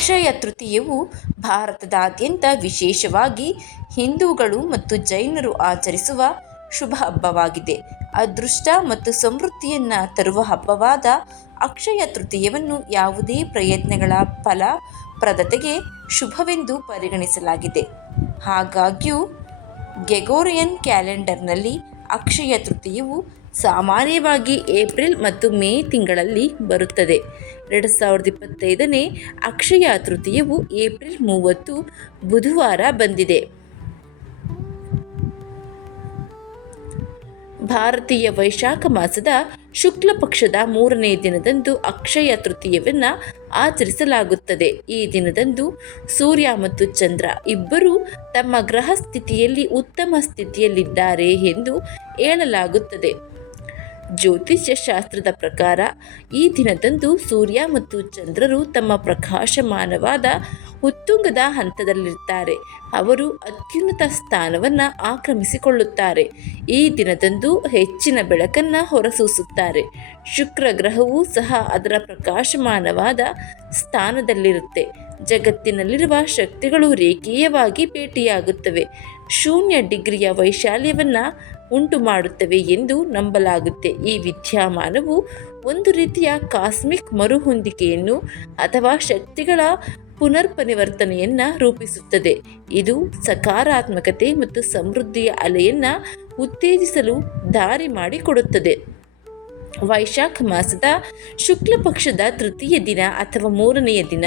ಅಕ್ಷಯ ತೃತೀಯವು ಭಾರತದಾದ್ಯಂತ ವಿಶೇಷವಾಗಿ ಹಿಂದೂಗಳು ಮತ್ತು ಜೈನರು ಆಚರಿಸುವ ಶುಭ ಹಬ್ಬವಾಗಿದೆ. ಅದೃಷ್ಟ ಮತ್ತು ಸಮೃದ್ಧಿಯನ್ನು ತರುವ ಹಬ್ಬವಾದ ಅಕ್ಷಯ ತೃತೀಯವನ್ನು ಯಾವುದೇ ಪ್ರಯತ್ನಗಳ ಫಲಪ್ರದತೆಗೆ ಶುಭವೆಂದು ಪರಿಗಣಿಸಲಾಗಿದೆ. ಹಾಗಾಗ್ಯೂ ಗೆಗೋರಿಯನ್ ಕ್ಯಾಲೆಂಡರ್ನಲ್ಲಿ ಅಕ್ಷಯ ತೃತೀಯವು ಸಾಮಾನ್ಯವಾಗಿ ಏಪ್ರಿಲ್ ಮತ್ತು ಮೇ ತಿಂಗಳಲ್ಲಿ ಬರುತ್ತದೆ. ಎರಡು ಸಾವಿರದ ಇಪ್ಪತ್ತೈದನೇ ಅಕ್ಷಯ ತೃತೀಯವು ಏಪ್ರಿಲ್ ಮೂವತ್ತು ಬುಧವಾರ ಬಂದಿದೆ. ಭಾರತೀಯ ವೈಶಾಖ ಮಾಸದ ಶುಕ್ಲ ಪಕ್ಷದ ಮೂರನೇ ದಿನದಂದು ಅಕ್ಷಯ ತೃತೀಯವನ್ನು ಆಚರಿಸಲಾಗುತ್ತದೆ. ಈ ದಿನದಂದು ಸೂರ್ಯ ಮತ್ತು ಚಂದ್ರ ಇಬ್ಬರೂ ತಮ್ಮ ಗ್ರಹ ಸ್ಥಿತಿಯಲ್ಲಿ ಉತ್ತಮ ಸ್ಥಿತಿಯಲ್ಲಿದ್ದಾರೆ ಎಂದು ಹೇಳಲಾಗುತ್ತದೆ. ಜ್ಯೋತಿಷ್ಯ ಶಾಸ್ತ್ರದ ಪ್ರಕಾರ, ಈ ದಿನದಂದು ಸೂರ್ಯ ಮತ್ತು ಚಂದ್ರರು ತಮ್ಮ ಪ್ರಕಾಶಮಾನವಾದ ಉತ್ತುಂಗದ ಹಂತದಲ್ಲಿರುತ್ತಾರೆ. ಅವರು ಅತ್ಯುನ್ನತ ಸ್ಥಾನವನ್ನು ಆಕ್ರಮಿಸಿಕೊಳ್ಳುತ್ತಾರೆ. ಈ ದಿನದಂದು ಹೆಚ್ಚಿನ ಬೆಳಕನ್ನು ಹೊರಸೂಸುತ್ತಾರೆ. ಶುಕ್ರ ಗ್ರಹವೂ ಸಹ ಅದರ ಪ್ರಕಾಶಮಾನವಾದ ಸ್ಥಾನದಲ್ಲಿರುತ್ತೆ. ಜಗತ್ತಿನಲ್ಲಿರುವ ಶಕ್ತಿಗಳು ರೇಖೀಯವಾಗಿ ಭೇಟಿಯಾಗುತ್ತವೆ. ಶೂನ್ಯ ಡಿಗ್ರಿಯ ವೈಶಾಲ್ಯವನ್ನು ಉಂಟು ಮಾಡುತ್ತವೆ ಎಂದು ನಂಬಲಾಗುತ್ತೆ. ಈ ವಿದ್ಯಮಾನವು ಒಂದು ರೀತಿಯ ಕಾಸ್ಮಿಕ್ ಮರುಹೊಂದಿಕೆಯನ್ನು ಅಥವಾ ಶಕ್ತಿಗಳ ಪುನರ್ಪರಿವರ್ತನೆಯನ್ನು ರೂಪಿಸುತ್ತದೆ. ಇದು ಸಕಾರಾತ್ಮಕತೆ ಮತ್ತು ಸಮೃದ್ಧಿಯ ಅಲೆಯನ್ನು ಉತ್ತೇಜಿಸಲು ದಾರಿ ಮಾಡಿಕೊಡುತ್ತದೆ. ವೈಶಾಖ ಮಾಸದ ಶುಕ್ಲ ಪಕ್ಷದ ತೃತೀಯ ದಿನ ಅಥವಾ ಮೂರನೆಯ ದಿನ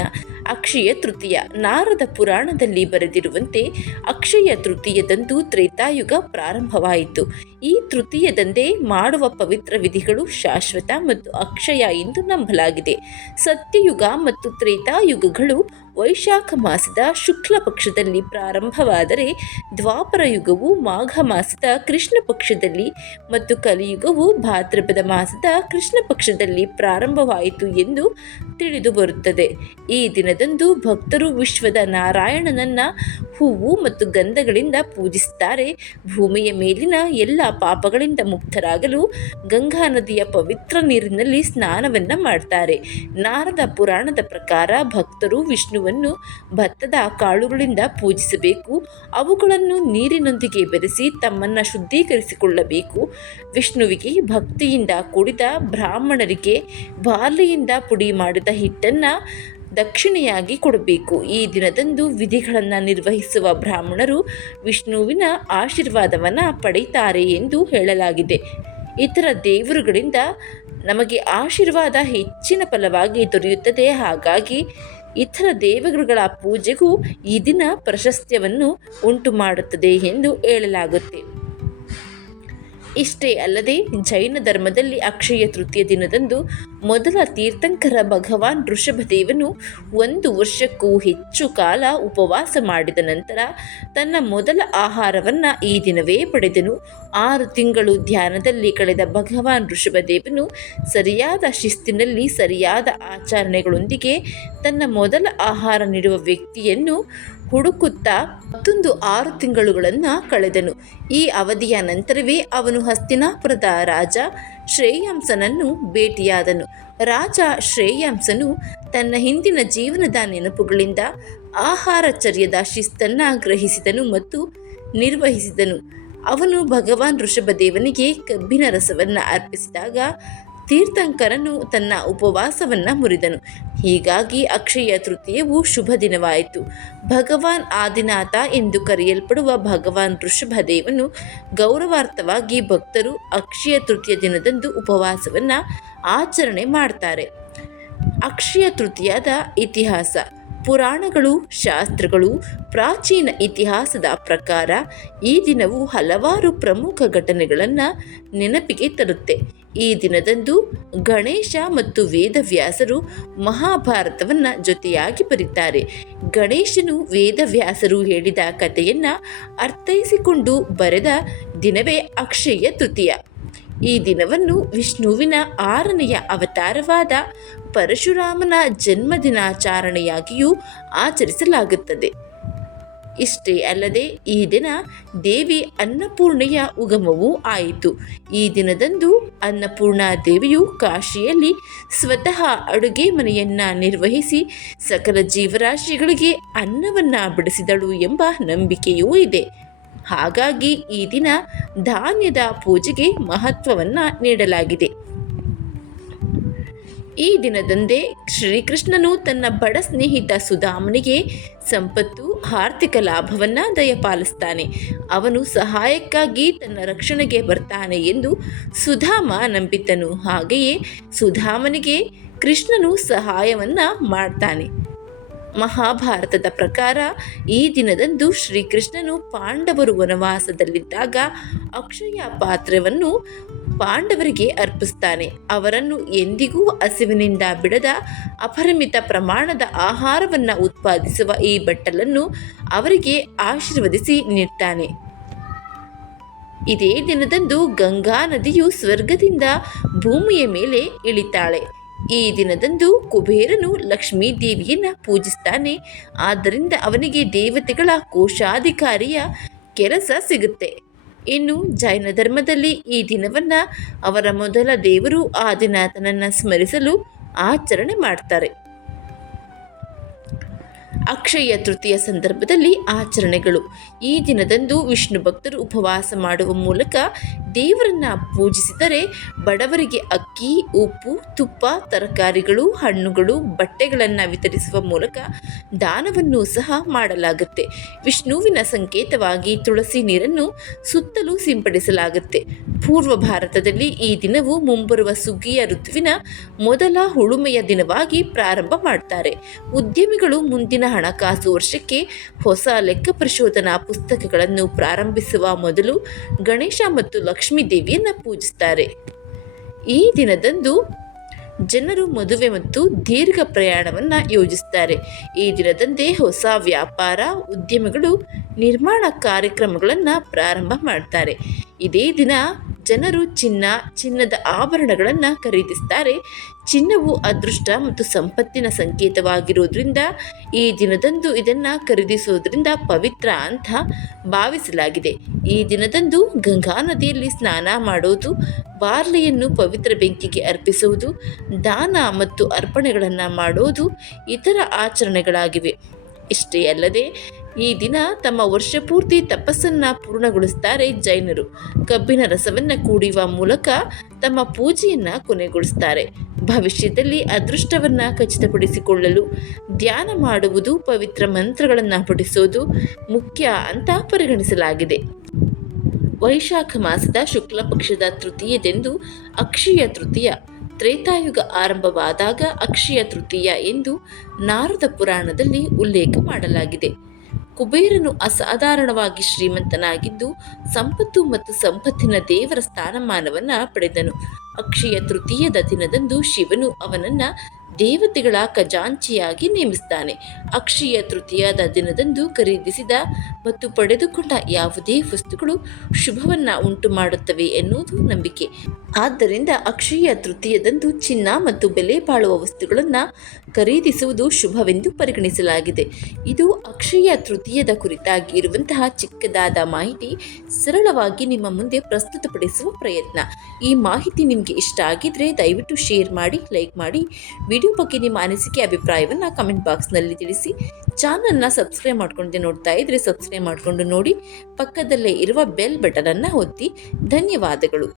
ಅಕ್ಷಯ ತೃತೀಯ. ನಾರದ ಪುರಾಣದಲ್ಲಿ ಬರೆದಿರುವಂತೆ ಅಕ್ಷಯ ತೃತೀಯದಂದು ತ್ರೇತಾಯುಗ ಪ್ರಾರಂಭವಾಯಿತು. ಈ ತೃತೀಯದಂದೇ ಮಾಡುವ ಪವಿತ್ರ ವಿಧಿಗಳು ಶಾಶ್ವತ ಮತ್ತು ಅಕ್ಷಯ ಎಂದು ನಂಬಲಾಗಿದೆ. ಸತ್ಯಯುಗ ಮತ್ತು ತ್ರೇತಾಯುಗಗಳು ವೈಶಾಖ ಮಾಸದ ಶುಕ್ಲ ಪಕ್ಷದಲ್ಲಿ ಪ್ರಾರಂಭವಾದರೆ ದ್ವಾಪರ ಯುಗವು ಮಾಘ ಮಾಸದ ಕೃಷ್ಣ ಪಕ್ಷದಲ್ಲಿ ಮತ್ತು ಕಲಿಯುಗವು ಭಾದ್ರಪದ ಮಾಸದ ಕೃಷ್ಣ ಪಕ್ಷದಲ್ಲಿ ಪ್ರಾರಂಭವಾಯಿತು ಎಂದು ತಿಳಿದು ಬರುತ್ತದೆ. ಈ ದಿನದಂದು ಭಕ್ತರು ವಿಶ್ವದ ನಾರಾಯಣನನ್ನ ಹೂವು ಮತ್ತು ಗಂಧಗಳಿಂದ ಪೂಜಿಸುತ್ತಾರೆ. ಭೂಮಿಯ ಮೇಲಿನ ಎಲ್ಲ ಪಾಪಗಳಿಂದ ಮುಕ್ತರಾಗಲು ಗಂಗಾ ನದಿಯ ಪವಿತ್ರ ನೀರಿನಲ್ಲಿ ಸ್ನಾನವನ್ನು ಮಾಡ್ತಾರೆ. ನಾರದ ಪುರಾಣದ ಪ್ರಕಾರ ಭಕ್ತರು ವಿಷ್ಣುವನ್ನು ಭತ್ತದ ಕಾಳುಗಳಿಂದ ಪೂಜಿಸಬೇಕು. ಅವುಗಳನ್ನು ನೀರಿನೊಂದಿಗೆ ಬೆರೆಸಿ ತಮ್ಮನ್ನು ಶುದ್ಧೀಕರಿಸಿಕೊಳ್ಳಬೇಕು. ವಿಷ್ಣುವಿಗೆ ಭಕ್ತಿಯಿಂದ ಕೂಡಿದ ಬ್ರಾಹ್ಮಣರಿಗೆ ಬಾರ್ಲಿಯಿಂದ ಪುಡಿ ಮಾಡಿದ ಹಿಟ್ಟನ್ನು ದಕ್ಷಿಣೆಯಾಗಿ ಕೊಡಬೇಕು. ಈ ದಿನದಂದು ವಿಧಿಗಳನ್ನು ನಿರ್ವಹಿಸುವ ಬ್ರಾಹ್ಮಣರು ವಿಷ್ಣುವಿನ ಆಶೀರ್ವಾದವನ್ನು ಪಡೆಯುತ್ತಾರೆ ಎಂದು ಹೇಳಲಾಗಿದೆ. ಇತರ ದೇವರುಗಳಿಂದ ನಮಗೆ ಆಶೀರ್ವಾದ ಹೆಚ್ಚಿನ ಫಲವಾಗಿ ದೊರೆಯುತ್ತದೆ. ಹಾಗಾಗಿ ಇತರ ದೇವರುಗಳ ಪೂಜೆಗೂ ಈ ದಿನ ಪ್ರಶಸ್ತ್ಯವನ್ನು ಉಂಟು ಮಾಡುತ್ತದೆ ಎಂದು ಹೇಳಲಾಗುತ್ತೆ. ಇಷ್ಟೇ ಅಲ್ಲದೆ ಜೈನ ಧರ್ಮದಲ್ಲಿ ಅಕ್ಷಯ ತೃತೀಯ ದಿನದಂದು ಮೊದಲ ತೀರ್ಥಂಕರ ಭಗವಾನ್ ಋಷಭದೇವನು ಒಂದು ವರ್ಷಕ್ಕೂ ಹೆಚ್ಚು ಕಾಲ ಉಪವಾಸ ಮಾಡಿದ ನಂತರ ತನ್ನ ಮೊದಲ ಆಹಾರವನ್ನು ಈ ದಿನವೇ ಪಡೆದನು. ಆರು ತಿಂಗಳು ಧ್ಯಾನದಲ್ಲಿ ಕಳೆದ ಭಗವಾನ್ ಋಷಭದೇವನು ಸರಿಯಾದ ಶಿಸ್ತಿನಲ್ಲಿ ಸರಿಯಾದ ಆಚರಣೆಗಳೊಂದಿಗೆ ತನ್ನ ಮೊದಲ ಆಹಾರ ನೀಡುವ ವ್ಯಕ್ತಿಯನ್ನು ಹುಡುಕುತ್ತಾ ಮತ್ತೊಂದು ಆರು ತಿಂಗಳುಗಳನ್ನು ಕಳೆದನು. ಈ ಅವಧಿಯ ನಂತರವೇ ಅವನು ಹಸ್ತಿನಾಪುರದ ರಾಜ ಶ್ರೇಯಾಂಸನನ್ನು ಭೇಟಿಯಾದನು. ರಾಜ ಶ್ರೇಯಾಂಸನು ತನ್ನ ಹಿಂದಿನ ಜೀವನದ ನೆನಪುಗಳಿಂದ ಆಹಾರಚರ್ಯದ ಶಿಸ್ತನ್ನು ಗ್ರಹಿಸಿದನು ಮತ್ತು ನಿರ್ವಹಿಸಿದನು. ಅವನು ಭಗವಾನ್ ಋಷಭದೇವನಿಗೆ ಕಬ್ಬಿನ ರಸವನ್ನು ಅರ್ಪಿಸಿದಾಗ ತೀರ್ಥಂಕರನು ತನ್ನ ಉಪವಾಸವನ್ನು ಮುರಿದನು. ಹೀಗಾಗಿ ಅಕ್ಷಯ ತೃತೀಯವು ಶುಭ ದಿನವಾಯಿತು. ಭಗವಾನ್ ಆದಿನಾಥ ಎಂದು ಕರೆಯಲ್ಪಡುವ ಭಗವಾನ್ ಋಷಭದೇವನು ಗೌರವಾರ್ಥವಾಗಿ ಭಕ್ತರು ಅಕ್ಷಯ ತೃತೀಯ ದಿನದಂದು ಉಪವಾಸವನ್ನು ಆಚರಣೆ ಮಾಡ್ತಾರೆ. ಅಕ್ಷಯ ತೃತೀಯದ ಇತಿಹಾಸ. ಪುರಾಣಗಳು, ಶಾಸ್ತ್ರಗಳು, ಪ್ರಾಚೀನ ಇತಿಹಾಸದ ಪ್ರಕಾರ ಈ ದಿನವು ಹಲವಾರು ಪ್ರಮುಖ ಘಟನೆಗಳನ್ನು ನೆನಪಿಗೆ ತರುತ್ತೆ. ಈ ದಿನದಂದು ಗಣೇಶ ಮತ್ತು ವೇದವ್ಯಾಸರು ಮಹಾಭಾರತವನ್ನು ಜೊತೆಯಾಗಿ ಬರೀತಾರೆ. ಗಣೇಶನು ವೇದವ್ಯಾಸರು ಹೇಳಿದ ಕಥೆಯನ್ನು ಅರ್ಥೈಸಿಕೊಂಡು ಬರೆದ ದಿನವೇ ಅಕ್ಷಯ ತೃತೀಯ. ಈ ದಿನವನ್ನು ವಿಷ್ಣುವಿನ ಆರನೆಯ ಅವತಾರವಾದ ಪರಶುರಾಮನ ಜನ್ಮದಿನಾಚರಣೆಯಾಗಿಯೂ ಆಚರಿಸಲಾಗುತ್ತದೆ. ಇಷ್ಟೇ ಅಲ್ಲದೆ ಈ ದಿನ ದೇವಿ ಅನ್ನಪೂರ್ಣೆಯ ಉಗಮವೂ ಆಯಿತು. ಈ ದಿನದಂದು ಅನ್ನಪೂರ್ಣ ದೇವಿಯು ಕಾಶಿಯಲ್ಲಿ ಸ್ವತಃ ಅಡುಗೆ ಮನೆಯನ್ನ ನಿರ್ವಹಿಸಿ ಸಕಲ ಜೀವರಾಶಿಗಳಿಗೆ ಅನ್ನವನ್ನು ಬಿಡಿಸಿದಳು ಎಂಬ ನಂಬಿಕೆಯೂ ಇದೆ. ಹಾಗಾಗಿ ಈ ದಿನ ಧಾನ್ಯದ ಪೂಜೆಗೆ ಮಹತ್ವವನ್ನು ನೀಡಲಾಗಿದೆ. ಈ ದಿನದಂದೇ ಶ್ರೀಕೃಷ್ಣನು ತನ್ನ ಬಡ ಸ್ನೇಹಿತ ಸುಧಾಮನಿಗೆ ಸಂಪತ್ತು, ಆರ್ಥಿಕ ಲಾಭವನ್ನ ದಯಪಾಲಿಸ್ತಾನೆ. ಅವನು ಸಹಾಯಕ್ಕಾಗಿ ತನ್ನ ರಕ್ಷಣೆಗೆ ಬರ್ತಾನೆ ಎಂದು ಸುಧಾಮ ನಂಬಿದ್ದನು. ಹಾಗೆಯೇ ಸುಧಾಮನಿಗೆ ಕೃಷ್ಣನು ಸಹಾಯವನ್ನು ಮಾಡ್ತಾನೆ. ಮಹಾಭಾರತದ ಪ್ರಕಾರ ಈ ದಿನದಂದು ಶ್ರೀಕೃಷ್ಣನು ಪಾಂಡವರು ವನವಾಸದಲ್ಲಿದ್ದಾಗ ಅಕ್ಷಯ ಪಾತ್ರವನ್ನು ಪಾಂಡವರಿಗೆ ಅರ್ಪಿಸ್ತಾನೆ. ಅವರನ್ನು ಎಂದಿಗೂ ಹಸಿವಿನಿಂದ ಬಿಡದ ಅಪರಿಮಿತ ಪ್ರಮಾಣದ ಆಹಾರವನ್ನು ಉತ್ಪಾದಿಸುವ ಈ ಬಟ್ಟಲನ್ನು ಅವರಿಗೆ ಆಶೀರ್ವದಿಸಿ ನೀಡ್ತಾನೆ. ಇದೇ ದಿನದಂದು ಗಂಗಾ ನದಿಯು ಸ್ವರ್ಗದಿಂದ ಭೂಮಿಯ ಮೇಲೆ ಇಳಿತಾಳೆ. ಈ ದಿನದಂದು ಕುಬೇರನು ಲಕ್ಷ್ಮೀ ದೇವಿಯನ್ನ ಪೂಜಿಸ್ತಾನೆ. ಆದ್ದರಿಂದ ಅವನಿಗೆ ದೇವತೆಗಳ ಕೋಶಾಧಿಕಾರಿಯ ಕೆಲಸ ಸಿಗುತ್ತೆ. ಇನ್ನು ಜೈನ ಧರ್ಮದಲ್ಲಿ ಈ ದಿನವನ್ನು ಅವರ ಮೊದಲ ದೇವರು ಆ ದಿನ ಸ್ಮರಿಸಲು ಆಚರಣೆ ಮಾಡ್ತಾರೆ. ಅಕ್ಷಯ ತೃತೀಯ ಸಂದರ್ಭದಲ್ಲಿ ಆಚರಣೆಗಳು. ಈ ದಿನದಂದು ವಿಷ್ಣು ಭಕ್ತರು ಉಪವಾಸ ಮಾಡುವ ಮೂಲಕ ದೇವರನ್ನ ಪೂಜಿಸಿದರೆ ಬಡವರಿಗೆ ಅಕ್ಕಿ, ಉಪ್ಪು, ತುಪ್ಪ, ತರಕಾರಿಗಳು, ಹಣ್ಣುಗಳು, ಬಟ್ಟೆಗಳನ್ನು ವಿತರಿಸುವ ಮೂಲಕ ದಾನವನ್ನು ಸಹ ಮಾಡಲಾಗುತ್ತೆ. ವಿಷ್ಣುವಿನ ಸಂಕೇತವಾಗಿ ತುಳಸಿ ನೀರನ್ನು ಸುತ್ತಲೂ ಸಿಂಪಡಿಸಲಾಗುತ್ತೆ. ಪೂರ್ವ ಭಾರತದಲ್ಲಿ ಈ ದಿನವು ಮುಂಬರುವ ಸುಗ್ಗಿಯ ಋತುವಿನ ಮೊದಲ ಹುಳುಮೆಯ ದಿನವಾಗಿ ಪ್ರಾರಂಭ ಮಾಡ್ತಾರೆ. ಉದ್ಯಮಿಗಳು ಮುಂದಿನ ಹಣಕಾಸು ವರ್ಷಕ್ಕೆ ಹೊಸ ಲೆಕ್ಕ ಪರಿಶೋಧನಾ ಪುಸ್ತಕಗಳನ್ನು ಪ್ರಾರಂಭಿಸುವ ಮೊದಲು ಗಣೇಶ ಮತ್ತು ಲಕ್ಷ್ಮೀ ದೇವಿಯನ್ನು ಪೂಜಿಸ್ತಾರೆ. ಈ ದಿನದಂದು ಜನರು ಮದುವೆ ಮತ್ತು ದೀರ್ಘ ಪ್ರಯಾಣವನ್ನು ಯೋಜಿಸ್ತಾರೆ. ಈ ದಿನದಂದೇ ಹೊಸ ವ್ಯಾಪಾರ, ಉದ್ಯಮಗಳು ನಿರ್ಮಾಣ ಕಾರ್ಯಕ್ರಮಗಳನ್ನು ಪ್ರಾರಂಭ ಮಾಡ್ತಾರೆ. ಇದೇ ದಿನ ಜನರು ಚಿನ್ನ, ಚಿನ್ನದ ಆಭರಣಗಳನ್ನು ಖರೀದಿಸ್ತಾರೆ. ಚಿನ್ನವು ಅದೃಷ್ಟ ಮತ್ತು ಸಂಪತ್ತಿನ ಸಂಕೇತವಾಗಿರುವುದರಿಂದ ಈ ದಿನದಂದು ಇದನ್ನು ಖರೀದಿಸೋದ್ರಿಂದ ಪವಿತ್ರ ಅಂತ ಭಾವಿಸಲಾಗಿದೆ. ಈ ದಿನದಂದು ಗಂಗಾ ನದಿಯಲ್ಲಿ ಸ್ನಾನ ಮಾಡೋದು, ಬಾರ್ಲಿಯನ್ನು ಪವಿತ್ರ ಬೆಂಕಿಗೆ ಅರ್ಪಿಸುವುದು, ದಾನ ಮತ್ತು ಅರ್ಪಣೆಗಳನ್ನು ಮಾಡೋದು ಇತರ ಆಚರಣೆಗಳಾಗಿವೆ. ಇಷ್ಟೇ ಅಲ್ಲದೆ ಈ ದಿನ ತಮ್ಮ ವರ್ಷಪೂರ್ತಿ ತಪಸ್ಸನ್ನು ಪೂರ್ಣಗೊಳಿಸ್ತಾರೆ ಜೈನರು. ಕಬ್ಬಿನ ರಸವನ್ನು ಕುಡಿಯುವ ಮೂಲಕ ತಮ್ಮ ಪೂಜೆಯನ್ನು ಕೊನೆಗೊಳಿಸ್ತಾರೆ. ಭವಿಷ್ಯದಲ್ಲಿ ಅದೃಷ್ಟವನ್ನು ಖಚಿತಪಡಿಸಿಕೊಳ್ಳಲು ಧ್ಯಾನ ಮಾಡುವುದು ಪವಿತ್ರ ಮಂತ್ರಗಳನ್ನು ಪಠಿಸೋದು ಮುಖ್ಯ ಅಂತ ಪರಿಗಣಿಸಲಾಗಿದೆ. ವೈಶಾಖ ಮಾಸದ ಶುಕ್ಲ ಪಕ್ಷದ ತೃತೀಯದೆಂದು ಅಕ್ಷಯ ತೃತೀಯ. ತ್ರೇತಾಯುಗ ಆರಂಭವಾದಾಗ ಅಕ್ಷಯ ತೃತೀಯ ಎಂದು ನಾರದ ಪುರಾಣದಲ್ಲಿ ಉಲ್ಲೇಖ ಮಾಡಲಾಗಿದೆ. ಕುಬೇರನು ಅಸಾಧಾರಣವಾಗಿ ಶ್ರೀಮಂತನಾಗಿದ್ದು ಸಂಪತ್ತು ಮತ್ತು ಸಂಪತ್ತಿನ ದೇವರ ಸ್ಥಾನಮಾನವನ್ನು ಪಡೆದನು. ಅಕ್ಷಯ ತೃತೀಯದ ದಿನದಂದು ಶಿವನು ಅವನನ್ನು ದೇವತೆಗಳ ಖಜಾಂಚಿಯಾಗಿ ನೇಮಿಸ್ತಾನೆ. ಅಕ್ಷಯ ತೃತೀಯದ ದಿನದಂದು ಖರೀದಿಸಿದ ಮತ್ತು ಪಡೆದುಕೊಂಡ ಯಾವುದೇ ವಸ್ತುಗಳು ಶುಭವನ್ನ ಉಂಟು ಮಾಡುತ್ತವೆ ಎನ್ನುವುದು ನಂಬಿಕೆ. ಆದ್ದರಿಂದ ಅಕ್ಷಯ ತೃತೀಯದಂದು ಚಿನ್ನ ಮತ್ತು ಬೆಲೆ ಬಾಳುವ ವಸ್ತುಗಳನ್ನು ಖರೀದಿಸುವುದು ಶುಭವೆಂದು ಪರಿಗಣಿಸಲಾಗಿದೆ. ಇದು ಅಕ್ಷಯ ತೃತೀಯದ ಕುರಿತಾಗಿ ಇರುವಂತಹ ಚಿಕ್ಕದಾದ ಮಾಹಿತಿ ಸರಳವಾಗಿ ನಿಮ್ಮ ಮುಂದೆ ಪ್ರಸ್ತುತಪಡಿಸುವ ಪ್ರಯತ್ನ. ಈ ಮಾಹಿತಿ ನಿಮಗೆ ಇಷ್ಟ ಆಗಿದ್ರೆ ದಯವಿಟ್ಟು ಶೇರ್ ಮಾಡಿ, ಲೈಕ್ ಮಾಡಿ. ವಿಡಿಯೋ ಬಗ್ಗೆ ನಿಮ್ಮ ಅನಿಸಿಕೆ, ಅಭಿಪ್ರಾಯವನ್ನು ಕಮೆಂಟ್ ಬಾಕ್ಸ್ನಲ್ಲಿ ತಿಳಿಸಿ. ಚಾನಲ್ನ ಸಬ್ಸ್ಕ್ರೈಬ್ ಮಾಡ್ಕೊಂಡು ನೋಡ್ತಾ ಇದ್ರೆ ಸಬ್ಸ್ಕ್ರೈಬ್ ಮಾಡಿಕೊಂಡು ನೋಡಿ. ಪಕ್ಕದಲ್ಲೇ ಇರುವ ಬೆಲ್ ಬಟನನ್ನು ಒತ್ತಿ. ಧನ್ಯವಾದಗಳು.